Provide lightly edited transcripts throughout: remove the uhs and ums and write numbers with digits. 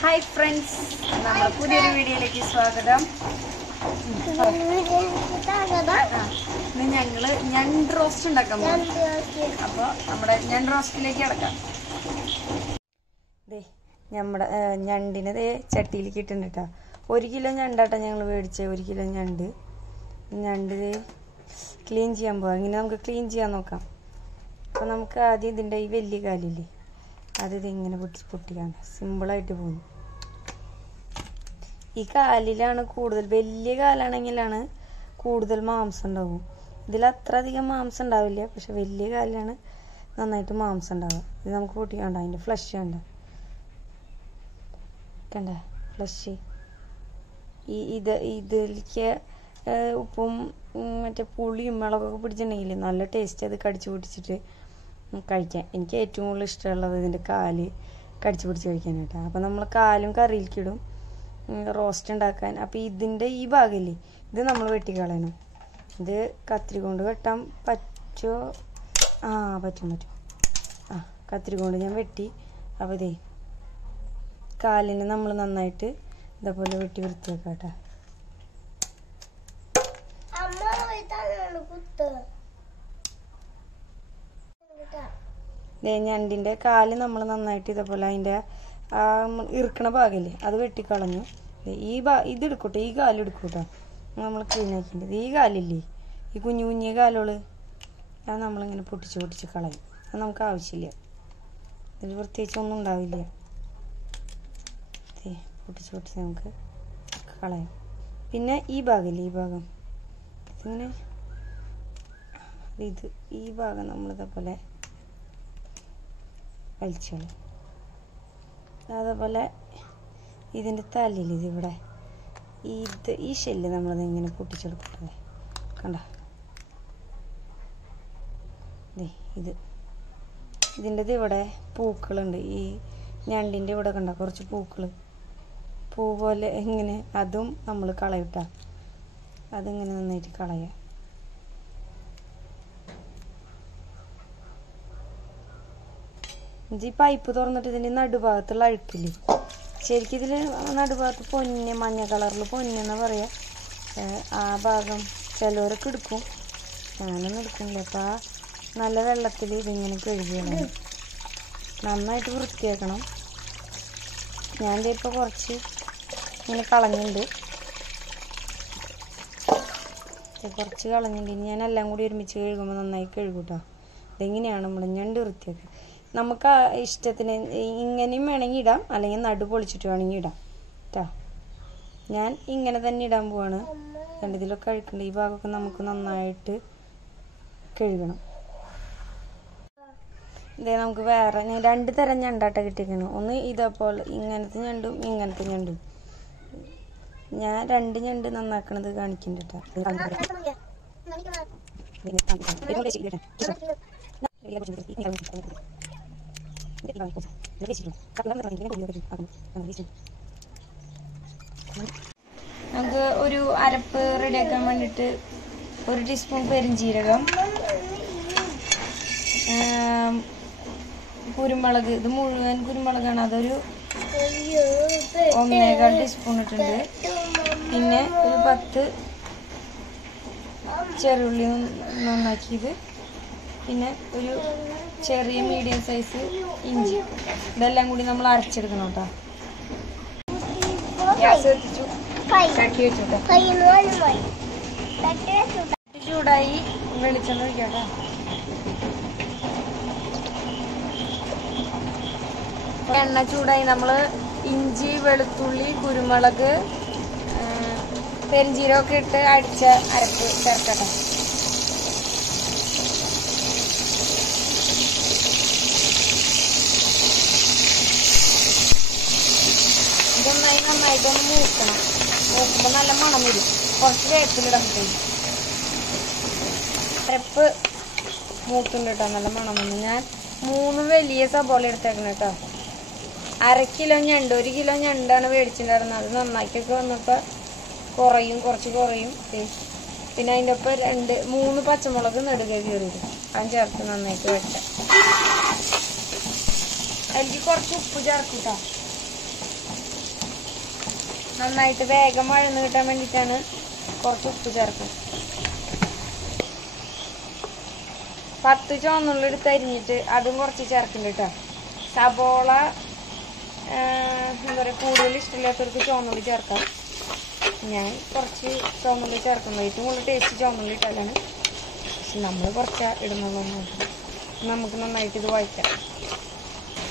Hi friends, നമ്മുടെ പുതിയൊരു വീഡിയോയിലേക്ക് സ്വാഗതം. ഇന്ന് ഞങ്ങള് ഞണ്ട് റോസ്റ്റ് ഉണ്ടാക്കാൻ പോകും. അപ്പോൾ നമ്മുടെ ഞണ്ട് റോസ്റ്റിലേക്ക് കിടക്കാം. നമ്മുടെ ഞണ്ടിനെ ചട്ടിയിലേക്ക് ഇട്ടുണ്ട് കേട്ടോ. 1 കിലോ ഞണ്ടാട്ടോ ഞങ്ങൾ മേടിച്ചത്. 1 കിലോ ഞണ്ട് ക്ലീൻ ചെയ്യാൻ പോവാം. ഇങ്ങനെ നമുക്ക് ക്ലീൻ ചെയ്യാൻ നോക്കാം. അപ്പോൾ നമുക്ക് ആദ്യം ഇതിൻ്റെ ഈ വലിയ കാലില്ലേ, ഇതിങ്ങനെ പൊട്ടിക്കാണ്. സിമ്പിളായിട്ട് പോകുന്നു. ഈ കാലിലാണ് കൂടുതൽ, വലിയ കാലാണെങ്കിലാണ് കൂടുതൽ മാംസം ഉണ്ടാവും. ഇതിൽ അത്ര അധികം മാംസം ഉണ്ടാവില്ല, പക്ഷെ വലിയ കാലിലാണ് നന്നായിട്ട് മാംസം ഉണ്ടാവുക. ഇത് നമുക്ക് പൊട്ടിക്കണ്ട. അതിൻ്റെ ഫ്ലഷ് കണ്ട ഫ്ലഷ്. ഇതിലേക്ക് ഉപ്പും മറ്റേ പുളിയും മുളകൊക്കെ പിടിച്ചിട്ടുണ്ടെങ്കിൽ നല്ല ടേസ്റ്റ്. അത് കടിച്ചു പിടിച്ചിട്ട് കഴിക്കാൻ എനിക്ക് ഏറ്റവും കൂടുതൽ ഇഷ്ടമുള്ളത് ഇതിൻ്റെ കാല് കടിച്ചു പിടിച്ച് കഴിക്കാനായിട്ടാണ്. അപ്പോൾ നമ്മൾ കാലും കറിയിലേക്കിടും റോസ്റ്റ് ഉണ്ടാക്കാൻ. അപ്പോൾ ഇതിൻ്റെ ഈ ഭാഗമില്ലേ, ഇത് നമ്മൾ വെട്ടിക്കളയണം. ഇത് കത്തിരി കൊണ്ട് വെട്ടാൻ പറ്റുമോ? പറ്റും. കത്തിരി കൊണ്ട് ഞാൻ വെട്ടി. അപ്പോൾ ഇതേ കാലിന് നമ്മൾ നന്നായിട്ട് ഇതേപോലെ വെട്ടി വൃത്തിയാക്കാം കേട്ടോ. ഞണ്ടിൻ്റെ കാല് നമ്മൾ നന്നായിട്ട് ഇതേപോലെ അതിൻ്റെ ഇറുക്കണ ഭാഗമില്ലേ അത് വെട്ടിക്കളഞ്ഞു. ഇതെടുക്കട്ടെ, ഈ കാലെടുക്കൂട്ടോ. നമ്മൾ ക്ലീൻ ആക്കിയിട്ട് ഈ കാലില്ലേ, ഈ കുഞ്ഞു കാലുകൾ, അത് നമ്മളിങ്ങനെ പൊട്ടിച്ച് കളയും. അത് നമുക്ക് ആവശ്യമില്ല. ഇതിൽ പ്രത്യേകിച്ച് ഒന്നും ഉണ്ടാവില്ല. പൊട്ടിച്ച് നമുക്ക് കളയാം. പിന്നെ ഈ ഭാഗമില്ലേ, ഈ ഭാഗം ഇതിങ്ങനെ ഈ ഭാഗം നമ്മളിതേപോലെ വലിച്ചോളൂ. അതേപോലെ ഇതിൻ്റെ തലയിൽ ഇതിവിടെ ഈ ഷെല്ല് നമ്മളിതിങ്ങനെ പൊട്ടിച്ചെടുക്കട്ടെ. കണ്ട ഇതിൻ്റെത് ഇവിടെ പൂക്കളുണ്ട്. ഈ ഞണ്ടിൻ്റെ ഇവിടെ കണ്ട കുറച്ച് പൂ പോലെ ഇങ്ങനെ, അതും നമ്മൾ കളയട്ടാ. അതിങ്ങനെ നന്നായിട്ട് കളയാം. ഈ പൈപ്പ് തുറന്നിട്ട് ഇതിൻ്റെ നടുഭാഗത്തുള്ള അഴുക്കില്ലേ, ശരിക്കും ഇതിൽ നടുഭാഗത്ത് മഞ്ഞ കളറിൽ പൊന്നെന്നാ പറയാ. ആ ഭാഗം ചിലവരൊക്കെ എടുക്കും, ഞാനൊന്നും എടുക്കുന്നില്ല. അപ്പോൾ ആ നല്ല വെള്ളത്തിൽ ഇതിങ്ങനെ കഴുകണം, നന്നായിട്ട് വൃത്തിയാക്കണം. ഞാൻ ഇപ്പോൾ കുറച്ച് ഇങ്ങനെ കളഞ്ഞിട്ടുണ്ട്. ഇനി ഞാനെല്ലാം കൂടി ഒരുമിച്ച് കഴുകുമ്പോൾ നന്നായി കഴുകൂട്ടോ. ഇതെങ്ങനെയാണ് നമ്മൾ ഞണ്ട് വൃത്തിയാക്കുക. നമുക്ക് ഇഷ്ടത്തിന് ഇങ്ങനെയും വേണമെങ്കിൽ ഇടാം, അല്ലെങ്കിൽ നടു പൊളിച്ചിട്ട് വേണമെങ്കിൽ ഇടാം കേട്ടോ. ഞാൻ ഇങ്ങനെ തന്നെ ഇടാൻ പോവാണ്. ഇതിലൊക്കെ കഴുകണ്ട. ഈ ഭാഗമൊക്കെ നമുക്ക് നന്നായിട്ട് കഴുകണം. നമുക്ക് വേറെ ഞാൻ 2 തരം ഞണ്ടാട്ട കിട്ടിയിരിക്കണം. ഒന്ന് ഇതേപോലെ ഇങ്ങനത്തെ ഞണ്ടും ഇങ്ങനത്തെ ഞണ്ടും. ഞാൻ 2 ഞണ്ട് നന്നാക്കണത് കാണിക്കുന്നുണ്ട് കേട്ടോ. നമുക്ക് ഒരു അരപ്പ് റെഡിയാക്കാൻ വേണ്ടിയിട്ട് 1 ടീസ്പൂൺ പെരിഞ്ജീരകം, കുരുമുളക്, ഇത് മുഴുവൻ കുരുമുളകാണ്, അതൊരു 1.25 ടീസ്പൂൺ ഇട്ടുണ്ട്. പിന്നെ ഒരു 10 ചെറുള്ളി നന്നാക്കിയത്, പിന്നെ ഒരു ചെറിയ മീഡിയം സൈസ് ഇഞ്ചി. ഇതെല്ലാം കൂടി നമ്മൾ അരച്ചെടുക്കണം കേട്ടോ. ഗ്യാസ് വെച്ചു, ചട്ടി വെച്ചോട്ടെ. ചൂടായി വെളിച്ചെണ്ണ ഒഴിക്കാം കേട്ടോ. എണ്ണ ചൂടായി നമ്മൾ ഇഞ്ചി, വെളുത്തുള്ളി, കുരുമുളക്, പെരിഞ്ജീരകമൊക്കെ ഇട്ട് അടിച്ച അരപ്പ് ചേർക്കട്ടെ. നന്നായിട്ടൊന്ന് മൂക്കണം. മൂക്കുമ്പോൾ നല്ല മണം വരും. കുറച്ച് വേപ്പിലിടാൻ പറ്റും. അരപ്പ് മൂക്കുണ്ട് കേട്ടോ, നല്ല മണം വന്നു. ഞാൻ 3 വലിയ സബോള എടുത്തേക്കണം കേട്ടോ. 1/2 കിലോ ഞണ്ട്, 1 കിലോ ഞണ്ടാണ് മേടിച്ചിട്ടുണ്ടായിരുന്നത്. അത് നന്നാക്കിയൊക്കെ വന്നപ്പോൾ കുറച്ച് കുറയും. പിന്നെ അതിൻ്റെ ഒപ്പം 3 പച്ചമുളക് നെടുക കീറിയിടും. അത് ചേർത്ത് നന്നായിട്ട് വെട്ടാം. അതിലേക്ക് കുറച്ച് ഉപ്പ് ചേർക്കും കേട്ടോ. നന്നായിട്ട് വേഗം വഴന്ന് കിട്ടാൻ വേണ്ടിയിട്ടാണ് കുറച്ച് ഉപ്പ് ചേർക്കുന്നത്. 10 ചുവന്നുള്ളി എടുത്ത് അരിഞ്ഞിട്ട് അതും കുറച്ച് ചേർക്കുന്നുണ്ട് കേട്ടോ. സബോള എന്താ പറയുക, കൂടുതൽ ഇഷ്ടമില്ലാത്തവർക്ക് ചുവന്നുള്ളി ചേർക്കാം. ഞാൻ കുറച്ച് ചുവന്നുള്ളി ചേർക്കുന്നത്, ഏറ്റവും കൂടുതൽ ടേസ്റ്റ് ചുവന്നുള്ളി ഇട്ടാലാണ്. പക്ഷെ നമ്മൾ കുറച്ച് ഇടുന്നുള്ളൂ. നമുക്ക് നന്നായിട്ട് ഇത് വഴറ്റാം.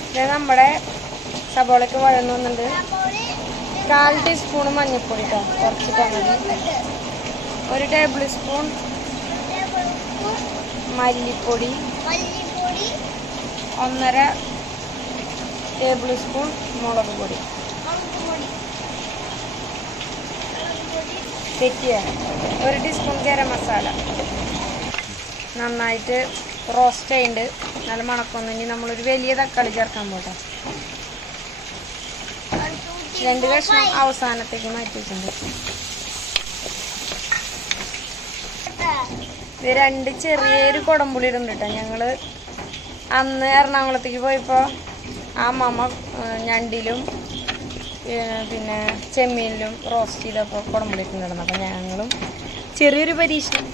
ഇത് നമ്മുടെ സബോളയ്ക്ക് വഴന്നു വന്നിട്ടുണ്ട്. 1/4 ടീസ്പൂൺ മഞ്ഞൾപ്പൊടി കേട്ടോ, കുറച്ചിട്ടാൽ മതി. 1 ടേബിൾ സ്പൂൺ മല്ലിപ്പൊടി, 1.5 ടേബിൾ സ്പൂൺ മുളക് പൊടി, തെറ്റിയാണ് 1 ടീസ്പൂൺ ഗരം മസാല. നന്നായിട്ട് റോസ്റ്റ് ചെയ്യുന്നുണ്ട്, നല്ല മണക്കൊന്നെങ്കിൽ നമ്മളൊരു വലിയ തക്കാളി ചേർക്കാൻ പോട്ടെ. 2 കഷ്ണം അവസാനത്തേക്ക് മാറ്റി വെച്ചിട്ടുണ്ട്. ഇത് 2 ചെറിയൊരു കുടംപുളി ഇടുന്നുണ്ട് കേട്ടോ. ഞങ്ങള് അന്ന് എറണാകുളത്തേക്ക് പോയപ്പോൾ ആ അമ്മമ്മ ഞണ്ടിലും പിന്നെ ചെമ്മീനിലും റോസ്റ്റ് ചെയ്തപ്പോൾ കുടംപുളി ഇട്ടുണ്ടായിരുന്നു. അപ്പം ഞങ്ങളും ചെറിയൊരു പരീക്ഷണം.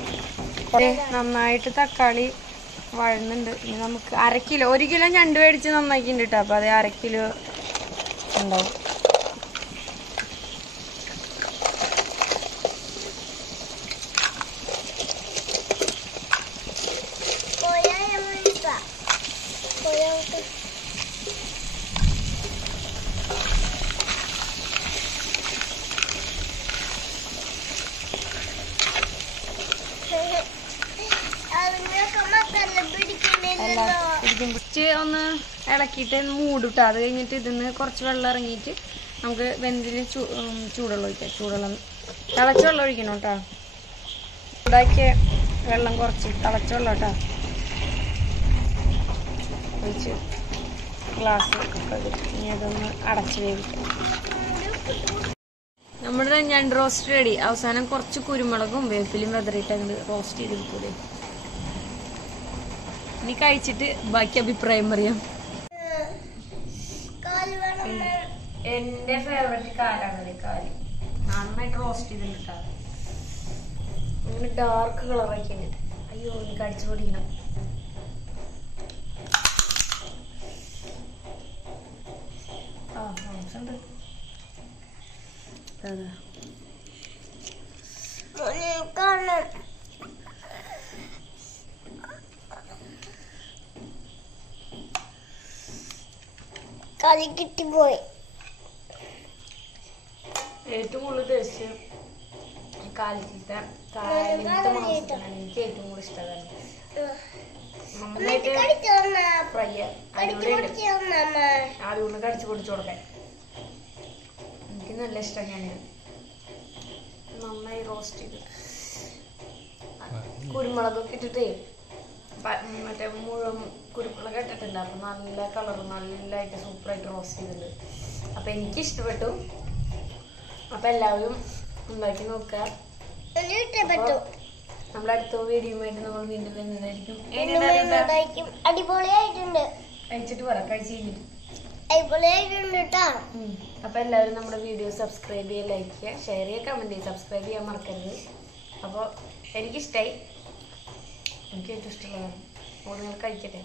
നന്നായിട്ട് തക്കാളി വഴന്നുണ്ട്. ഇനി നമുക്ക് 1/2 കിലോ, 1 കിലോ ഞണ്ട് മേടിച്ച് നന്നാക്കിയിട്ടുണ്ട് കേട്ടോ. അപ്പോൾ അത് 1/2 കിലോ ഉണ്ടാവും. ഒന്ന് ഇളക്കിയിട്ട് മൂടിട്ടാ. അത് കഴിഞ്ഞിട്ട് ഇതിന്ന് കുറച്ച് വെള്ളം ഇറങ്ങിയിട്ട് നമുക്ക് വെന്തിന് ചൂടുവെള്ളം ഒഴിക്കാം. ചൂടുവെള്ളം തിളച്ച വെള്ളം ഒഴിക്കണം കേട്ടോ. ചൂടാക്കിയ വെള്ളം കുറച്ച് തിളച്ച വെള്ളം കേട്ടോ ഒഴിച്ച് ഗ്ലാസ് ഇനി അതൊന്ന് അടച്ച് വേവിക്കാം. നമ്മുടെ ഞണ്ട് റോസ്റ്റ് റെഡി. അവസാനം കുറച്ച് കുരുമുളകും വേപ്പിലും വെതറിയിട്ട് അങ്ങോട്ട് റോസ്റ്റ് ചെയ്തെടുക്കൂലേ. ഇനി കഴിച്ചിട്ട് ബാക്കി അഭിപ്രായം പറയാം. എന്റെ ഫേവറേറ്റ് കാലാണ് കാല്. നന്നായിട്ട് റോസ്റ്റ് ചെയ്തിട്ടാ അങ്ങനെ ഡാർക്ക് കളറാക്കി. അയ്യോ, എനിക്ക് അടിച്ചു പൊടിക്കണം. കളി കിട്ടിപ്പോയി. ഏറ്റവും കൂടുതൽ ടേസ്റ്റ് കാലിത്തെ മാംസത്തിനാണ് എനിക്ക് ഏറ്റവും കൂടുതൽ ഇഷ്ടമാണ്. നന്നായിട്ട് ഫ്രൈ അതുകൊണ്ട് കടിച്ചു പൊടിച്ചു കൊടുക്കാൻ എനിക്ക് നല്ല ഇഷ്ടമാണ്. നന്നായി റോസ്റ്റ് ചെയ്ത് കുരുമുളകൊക്കെ ഇട്ടിട്ടേ മറ്റേ മുഴുവൻ കുരുമുളക് ഇട്ടിട്ടുണ്ട്. അപ്പം നല്ല കളറ് നല്ലതായിട്ട് സൂപ്പറായിട്ട് റോസ്റ്റ് ചെയ്തിട്ടുണ്ട്. അപ്പം എനിക്ക് ഇഷ്ടപ്പെട്ടു. അപ്പം എല്ലാവരും ഉണ്ടാക്കി നോക്കുക. നമ്മുടെ അടുത്ത വീഡിയോയുമായിട്ട് നമ്മൾ വീണ്ടും വരുന്നതായിരിക്കും. അടിപൊളിയായിട്ടുണ്ട്. കഴിച്ചിട്ട് പറ, കഴിച്ച് കഴിഞ്ഞിട്ട്. അടിപൊളിയായിട്ടുണ്ട് കേട്ടോ. അപ്പം എല്ലാവരും നമ്മുടെ വീഡിയോ സബ്സ്ക്രൈബ് ചെയ്യുക, ലൈക്ക് ചെയ്യുക, ഷെയർ ചെയ്യുക, കമൻറ്റ് ചെയ്യുക. സബ്സ്ക്രൈബ് ചെയ്യാൻ മറക്കരുത്. അപ്പോൾ എനിക്കിഷ്ടമായി, എനിക്ക് ഏറ്റവും ഇഷ്ടമുള്ളതാണ്. അപ്പോൾ നിങ്ങൾ കഴിക്കട്ടെ.